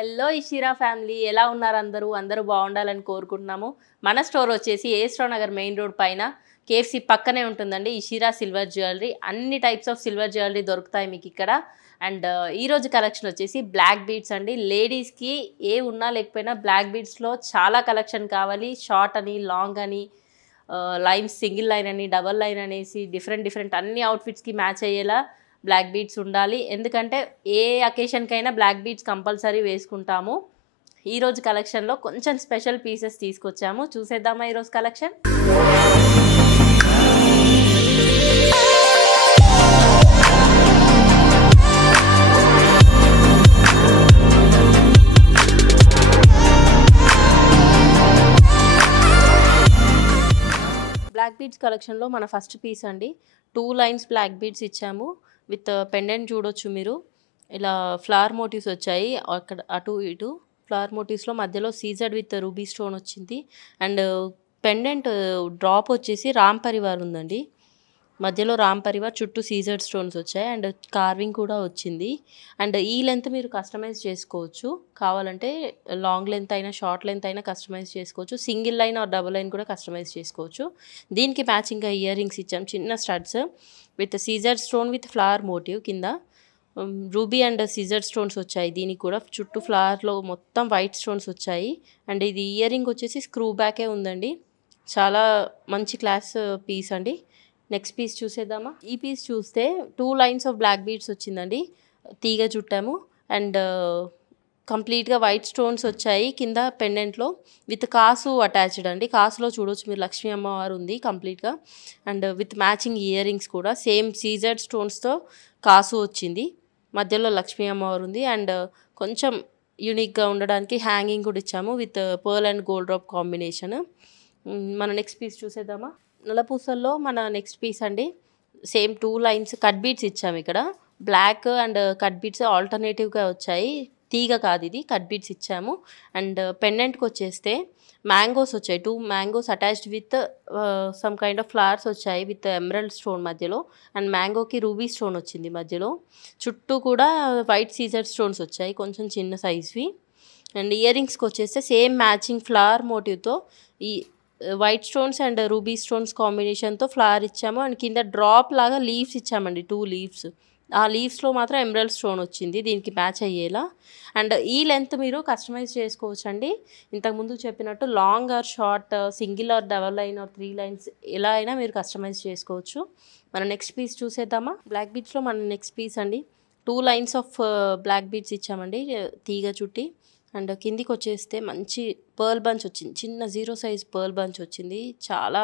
Hello Ishira family, ఎలా ఉన్నారు అందరూ? అందరూ బాగుండాలని కోరుకుంటున్నాము. మన స్టోర్ వచ్చేసి ఏస్ట్రో నగర్ మెయిన్ రోడ్ పైన కేఎఫ్సి పక్కనే ఉంటుందండి. ఇషిరా సిల్వర్ జ్యువెలరీ, అన్ని టైప్స్ ఆఫ్ సిల్వర్ జ్యువెలరీ దొరుకుతాయి మీకు ఇక్కడ. అండ్ ఈరోజు కలెక్షన్ వచ్చేసి బ్లాక్ బీడ్స్ అండి. లేడీస్కి ఏ ఉన్నా లేకపోయినా బ్లాక్ బీడ్స్లో చాలా కలెక్షన్ కావాలి. షార్ట్ అని, లాంగ్ అని, లైన్స్ సింగిల్ లైన్ అని, డబల్ లైన్ అనేసి డిఫరెంట్ అన్ని అవుట్ఫిట్స్కి మ్యాచ్ అయ్యేలా బ్లాక్ బీడ్స్ ఉండాలి. ఎందుకంటే ఏ అకేషన్కైనా బ్లాక్ బీడ్స్ కంపల్సరీ వేసుకుంటాము. ఈరోజు కలెక్షన్లో కొంచెం స్పెషల్ పీసెస్ తీసుకొచ్చాము, చూసేద్దామా ఈరోజు కలెక్షన్. బ్లాక్ బీడ్స్ కలెక్షన్లో మన ఫస్ట్ పీస్ అండి. 2 లైన్స్ బ్లాక్ బీడ్స్ ఇచ్చాము విత్ పెండెంట్. చూడొచ్చు మీరు, ఇలా ఫ్లవర్ మోటివ్స్ వచ్చాయి. అక్కడ అటు ఇటు ఫ్లవర్ మోటివ్స్లో మధ్యలో సీజర్డ్ విత్ రూబీ స్టోన్ వచ్చింది. అండ్ పెండెంట్ డ్రాప్ వచ్చేసి రామ్ పరివార్ ఉందండి. మధ్యలో రామ్ పరివార్, చుట్టూ సీజర్డ్ స్టోన్స్ వచ్చాయి. అండ్ కార్వింగ్ కూడా వచ్చింది. అండ్ ఈ లెంత్ మీరు కస్టమైజ్ చేసుకోవచ్చు, కావాలంటే లాంగ్ లెంత్ అయినా షార్ట్ లెంత్ అయినా కస్టమైజ్ చేసుకోవచ్చు. Single line or double line కూడా కస్టమైజ్ చేసుకోవచ్చు. దీనికి మ్యాచింగ్గా ఇయర్ రింగ్స్ ఇచ్చాం, చిన్న స్టడ్స్ విత్ సీజర్ స్టోన్ విత్ ఫ్లవర్ మోటివ్. కింద రూబీ అండ్ సీజర్ స్టోన్స్ వచ్చాయి. దీనికి కూడా చుట్టూ ఫ్లవర్లో మొత్తం వైట్ స్టోన్స్ వచ్చాయి. అండ్ ఇది ఇయర్ రింగ్ వచ్చేసి స్క్రూ బ్యాకే ఉందండి. చాలా మంచి క్లాస్ పీస్ అండి. నెక్స్ట్ పీస్ చూసేద్దామా. ఈ పీస్ చూస్తే 2 లైన్స్ ఆఫ్ బ్లాక్ బీడ్స్ వచ్చిందండి, తీగ చుట్టాము. అండ్ కంప్లీట్గా వైట్ స్టోన్స్ వచ్చాయి కింద పెండెంట్లో విత్ కాసు అటాచ్డ్ అండి. కాసులో చూడవచ్చు మీరు, లక్ష్మీ అమ్మవారు ఉంది కంప్లీట్గా. And with matching earrings కూడా సేమ్ సీజర్డ్ స్టోన్స్తో కాసు వచ్చింది. మధ్యలో లక్ష్మీ అమ్మవారు ఉంది. అండ్ కొంచెం యూనిక్గా ఉండడానికి హ్యాంగింగ్ కూడా ఇచ్చాము with pearl and gold drop combination. మన నెక్స్ట్ పీస్ చూసేద్దామా. నల్లపూసల్లో మన నెక్స్ట్ పీస్ అండి. సేమ్ 2 లైన్స్ కట్ బీడ్స్ ఇచ్చాము ఇక్కడ. బ్లాక్ అండ్ కట్ బీడ్స్ ఆల్టర్నేటివ్గా వచ్చాయి, తీగ కాదు ఇది, కట్ బీడ్స్ ఇచ్చాము. అండ్ పెండెంట్కి వచ్చేస్తే మ్యాంగోస్ వచ్చాయి, 2 mangoes attached with some kind of flowers వచ్చాయి విత్ ఎమరల్డ్ స్టోన్ మధ్యలో. అండ్ మ్యాంగోకి రూబీ స్టోన్ వచ్చింది మధ్యలో. చుట్టూ కూడా వైట్ సీజర్ స్టోన్స్ వచ్చాయి, కొంచెం చిన్న సైజ్వి. అండ్ ఇయర్ రింగ్స్కి వచ్చేస్తే సేమ్ మ్యాచింగ్ ఫ్లవర్ మోటివ్తో ఈ white stones and ruby stones కాంబినేషన్తో ఫ్లవర్ ఇచ్చాము. అండ్ కింద డ్రాప్ లాగా లీవ్స్ ఇచ్చామండి, 2 లీవ్స్. ఆ లీవ్స్లో మాత్రం ఎమరల్డ్ స్టోన్ వచ్చింది దీనికి మ్యాచ్ అయ్యేలా. అండ్ ఈ లెంత్ మీరు కస్టమైజ్ చేసుకోవచ్చు అండి. ఇంతకుముందు చెప్పినట్టు long or short, single or double line or 3 lines, ఎలా అయినా మీరు కస్టమైజ్ చేసుకోవచ్చు. మన నెక్స్ట్ పీస్ చూసేద్దామా. బ్లాక్ బీడ్స్లో మన నెక్స్ట్ పీస్ అండి. 2 లైన్స్ ఆఫ్ బ్లాక్ బీడ్స్ ఇచ్చామండి తీగ చుట్టి. అండ్ కిందికి వచ్చేస్తే మంచి పర్ల్ బంచ్ వచ్చింది, చిన్న 0 సైజ్ పర్ల్ బంచ్ వచ్చింది. చాలా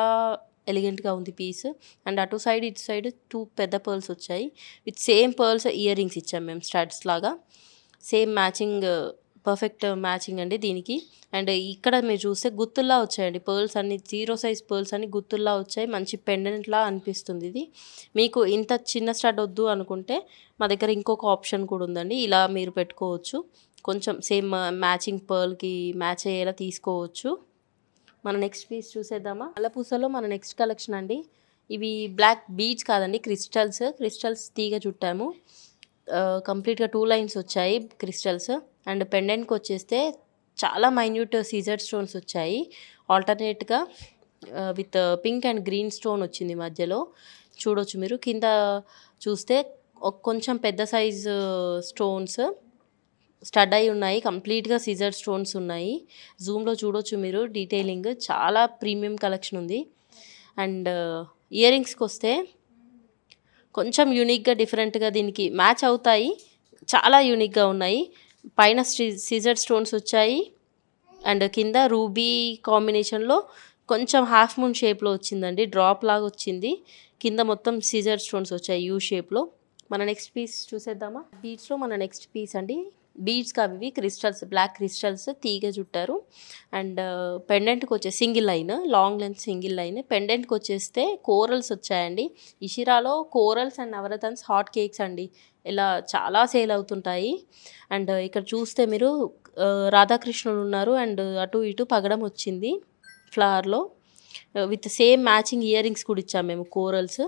ఎలిగెంట్గా ఉంది పీస్. అండ్ అటు సైడ్ ఇటు సైడ్ 2 పెద్ద పర్ల్స్ వచ్చాయి with same pearls ear rings ఇచ్చాం మేము స్టడ్స్ లాగా. సేమ్ మ్యాచింగ్, పర్ఫెక్ట్ మ్యాచింగ్ అండి దీనికి. అండ్ ఇక్కడ మీరు చూస్తే గుత్తుల్లా వచ్చాయండి పర్ల్స్ అన్ని, 0 సైజ్ పర్ల్స్ అన్ని గుత్తుల్లా వచ్చాయి. మంచి పెండెంట్లా అనిపిస్తుంది ఇది. మీకు ఇంత చిన్న స్టడ్ వద్దు అనుకుంటే మా దగ్గర ఇంకొక ఆప్షన్ కూడా ఉందండి, ఇలా మీరు పెట్టుకోవచ్చు. కొంచెం సేమ్ మ్యాచింగ్ పర్ల్కి మ్యాచ్ అయ్యేలా తీసుకోవచ్చు. మన నెక్స్ట్ పీస్ చూసేద్దామా. నల్లపూసలో మన నెక్స్ట్ కలెక్షన్ అండి. ఇవి బ్లాక్ బీడ్స్ కాదండి, క్రిస్టల్స్ తీగ చుట్టాము. కంప్లీట్గా 2 లైన్స్ వచ్చాయి క్రిస్టల్స్. అండ్ పెండెంట్కి వచ్చేస్తే చాలా మైన్యూట్ సీజర్ స్టోన్స్ వచ్చాయి ఆల్టర్నేట్గా with pink and green stone వచ్చింది మధ్యలో. చూడొచ్చు మీరు, కింద చూస్తే కొంచెం పెద్ద సైజు స్టోన్స్ స్టడ్ అయి ఉన్నాయి, కంప్లీట్గా సీజర్ స్టోన్స్ ఉన్నాయి. జూమ్లో చూడొచ్చు మీరు డీటెయిలింగ్, చాలా ప్రీమియం కలెక్షన్ ఉంది. అండ్ ఇయర్ రింగ్స్కి వస్తే కొంచెం యూనిక్గా డిఫరెంట్గా దీనికి మ్యాచ్ అవుతాయి, చాలా యూనిక్గా ఉన్నాయి. పైన సీజర్ స్టోన్స్ వచ్చాయి. అండ్ కింద రూబీ కాంబినేషన్లో కొంచెం హాఫ్ మూన్ షేప్లో వచ్చిందండి, డ్రాప్ లాగా వచ్చింది. కింద మొత్తం సీజర్ స్టోన్స్ వచ్చాయి యూ షేప్లో. మన నెక్స్ట్ పీస్ చూసేద్దామా. బీడ్స్లో మన నెక్స్ట్ పీస్ అండి. బీడ్స్ కావి క్రిస్టల్స్, బ్లాక్ క్రిస్టల్స్ తీగ చుట్టారు. అండ్ పెండెంట్కి వచ్చే single line, long length single line. పెండెంట్కి వచ్చేస్తే కోరల్స్ వచ్చాయండి. ఇషిరాలో కోరల్స్ అండ్ నవరత్న్స్ హాట్ కేక్స్ అండి, ఇలా చాలా సేల్ అవుతుంటాయి. అండ్ ఇక్కడ చూస్తే మీరు రాధాకృష్ణుడు ఉన్నారు. అండ్ అటు ఇటు పగడం వచ్చింది ఫ్లవర్లో. With same matching earrings కూడా ఇచ్చాము మేము కోరల్స్.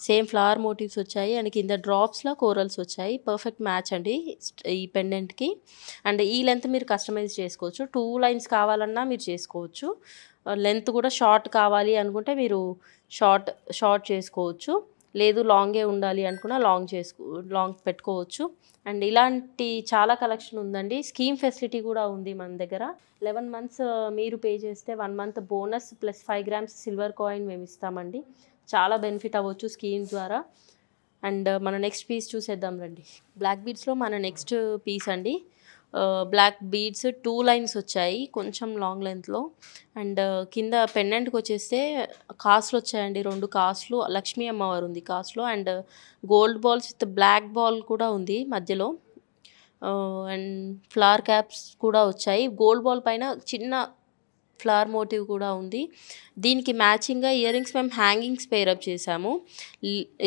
సేమ్ ఫ్లవర్ మోటివ్స్ వచ్చాయి అండ్ కింద డ్రాప్స్‌లో కోరల్స్ వచ్చాయి. పర్ఫెక్ట్ మ్యాచ్ అండి ఈ పెండెంట్‌కి. అండ్ ఈ లెంత్ మీరు కస్టమైజ్ చేసుకోవచ్చు. 2 లైన్స్ కావాలన్నా మీరు చేసుకోవచ్చు. లెంత్ కూడా షార్ట్ కావాలి అనుకుంటే మీరు షార్ట్ షార్ట్ చేసుకోవచ్చు. లేదు లాంగే ఉండాలి అనుకున్నా లాంగ్ పెట్టుకోవచ్చు. అండ్ ఇలాంటి చాలా కలెక్షన్ ఉందండి. స్కీమ్ ఫెసిలిటీ కూడా ఉంది మన దగ్గర. 11 మంత్స్ మీరు పే చేస్తే 1 month bonus plus 5 grams silver coin మేము ఇస్తామండి. చాలా బెనిఫిట్ అవ్వచ్చు స్కీమ్ ద్వారా. అండ్ మన నెక్స్ట్ పీస్ చూసేద్దాం రండి. బ్లాక్ బీడ్స్‌లో మన నెక్స్ట్ పీస్ అండి. బ్లాక్ బీడ్స్ 2 లైన్స్ వచ్చాయి కొంచెం లాంగ్ లెంత్‌లో. అండ్ కింద పెండెంట్‌కి వచ్చేస్తే కాసులు వచ్చాయండి. 2 కాసులు లక్ష్మీ అమ్మవారు ఉంది కాసులో. And gold balls with black ball కూడా ఉంది మధ్యలో. అండ్ ఫ్లవర్ క్యాప్స్ కూడా వచ్చాయి. గోల్డ్ బాల్ పైన చిన్న ఫ్లవర్ మోటివ్ కూడా ఉంది. దీనికి మ్యాచింగ్‌గా ఇయర్ రింగ్స్ మేము హ్యాంగింగ్స్ పేరప్ చేసాము.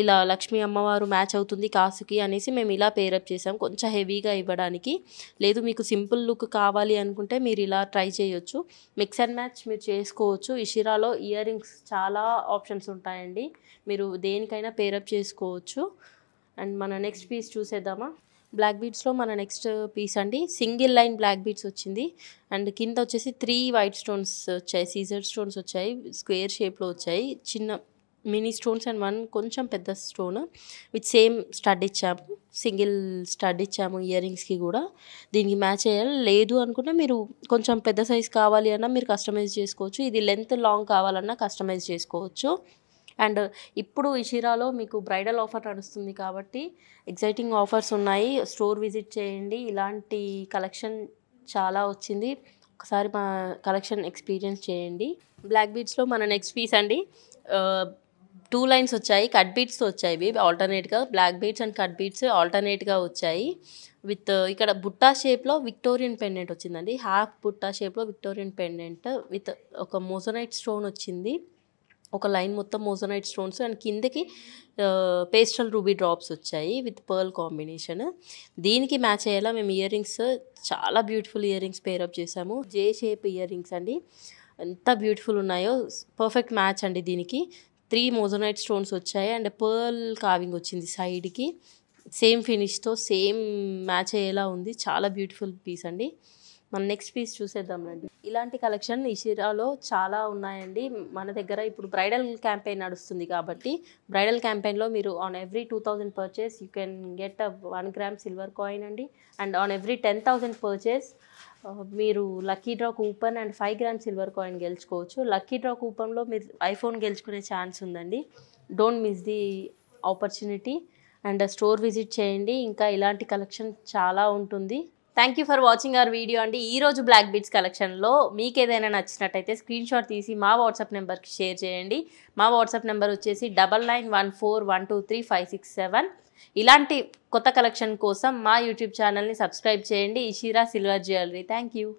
ఇలా లక్ష్మీ అమ్మవారు మ్యాచ్ అవుతుంది కాసుకి అనేసి మేము ఇలా పేరప్ చేసాము. కొంచెం హెవీగా ఇవ్వడానికి. లేదు మీకు సింపుల్ లుక్ కావాలి అనుకుంటే మీరు ఇలా ట్రై చేయొచ్చు. మిక్స్ అండ్ మ్యాచ్ మీరు చేసుకోవచ్చు. ఇషిరాలో ఇయర్ రింగ్స్ చాలా ఆప్షన్స్ ఉంటాయండి. మీరు దేనికైనా పేరప్ చేసుకోవచ్చు. అండ్ మన నెక్స్ట్ పీస్ చూసేద్దామా? బ్లాక్ బీడ్స్‌లో మన నెక్స్ట్ పీస్ అండి. సింగిల్ లైన్ బ్లాక్ బీడ్స్ వచ్చింది. అండ్ కింద వచ్చేసి 3 వైట్ స్టోన్స్ వచ్చాయి. సీజర్ స్టోన్స్ వచ్చాయి. స్క్వేర్ షేప్‌లో వచ్చాయి. చిన్న మినీ స్టోన్స్ అండ్ 1 కొంచెం పెద్ద స్టోన్ విత్ సేమ్ స్టడ్ ఇచ్చాము. సింగిల్ స్టడ్ ఇచ్చాము ఇయర్ రింగ్స్‌కి కూడా. దీనికి మ్యాచ్ అయ్యాలి. లేదు అనుకుంటే మీరు కొంచెం పెద్ద సైజ్ కావాలి అన్నా మీరు కస్టమైజ్ చేసుకోవచ్చు. ఇది లెంత్ లాంగ్ కావాలన్నా కస్టమైజ్ చేసుకోవచ్చు. అండ్ ఇప్పుడు ఇషిరాలో మీకు బ్రైడల్ ఆఫర్ నడుస్తుంది కాబట్టి ఎక్సైటింగ్ ఆఫర్స్ ఉన్నాయి. స్టోర్ విజిట్ చేయండి. ఇలాంటి కలెక్షన్ చాలా వచ్చింది. ఒకసారి మా కలెక్షన్ ఎక్స్పీరియన్స్ చేయండి. బ్లాక్ బీడ్స్‌లో మన నెక్స్ట్ పీస్ అండి. 2 లైన్స్ వచ్చాయి. కట్ బీడ్స్‌తో వచ్చాయి ఇవి ఆల్టర్నేట్‌గా. Black beads and cut beads ఆల్టర్నేట్‌గా వచ్చాయి. విత్ ఇక్కడ బుట్టా షేప్‌లో విక్టోరియన్ పెండెంట్ వచ్చిందండి. హాఫ్ బుట్టా షేప్‌లో విక్టోరియన్ పెండెంట్ విత్ ఒక మోజనైట్ స్టోన్ వచ్చింది. ఒక లైన్ మొత్తం మోజనైట్ స్టోన్స్ అండ్ కిందకి పేస్టల్ రూబీ డ్రాప్స్ వచ్చాయి విత్ పర్ల్ కాంబినేషన్. దీనికి మ్యాచ్ అయ్యేలా మేము ఇయర్ రింగ్స్ చాలా బ్యూటిఫుల్ ఇయర్ రింగ్స్ పేరప్ చేసాము. జే షేప్ ఇయర్ రింగ్స్ అండి. ఎంత బ్యూటిఫుల్ ఉన్నాయో. పర్ఫెక్ట్ మ్యాచ్ అండి దీనికి. 3 మోజనైట్ స్టోన్స్ వచ్చాయి అండ్ పర్ల్ కార్వింగ్ వచ్చింది సైడ్‌కి. సేమ్ ఫినిష్‌తో సేమ్ మ్యాచ్ అయ్యేలా ఉంది. చాలా బ్యూటిఫుల్ పీస్ అండి. మన నెక్స్ట్ పీస్ చూసేద్దాం రండి. ఇలాంటి కలెక్షన్ ఇషిరాలో చాలా ఉన్నాయండి. మన దగ్గర ఇప్పుడు బ్రైడల్ క్యాంపెయిన్ నడుస్తుంది కాబట్టి బ్రైడల్ క్యాంపెయిన్‌లో మీరు on every 2000 purchase you can get 1 gram silver coin అండి. అండ్ ఆన్ ఎవ్రీ 10,000 పర్చేస్ మీరు lucky draw coupon and 5 gram silver coin గెలుచుకోవచ్చు. లక్కీ డ్రా కూపన్‌లో మీరు ఐఫోన్ గెలుచుకునే ఛాన్స్ ఉందండి. Don't miss the opportunity. And store visit చేయండి. ఇంకా ఇలాంటి కలెక్షన్ చాలా ఉంటుంది. Thank you for watching our video అండి. ఈరోజు బ్లాక్ బీడ్స్ కలెక్షన్లో మీకు ఏదైనా నచ్చినట్టయితే స్క్రీన్ షాట్ తీసి మా వాట్సాప్ నెంబర్కి షేర్ చేయండి. మా వాట్సాప్ నెంబర్ వచ్చేసి 9914123567. ఇలాంటి కొత్త కలెక్షన్ కోసం మా యూట్యూబ్ ఛానల్ని సబ్స్క్రైబ్ చేయండి. Ishira silver jewellery. Thank you.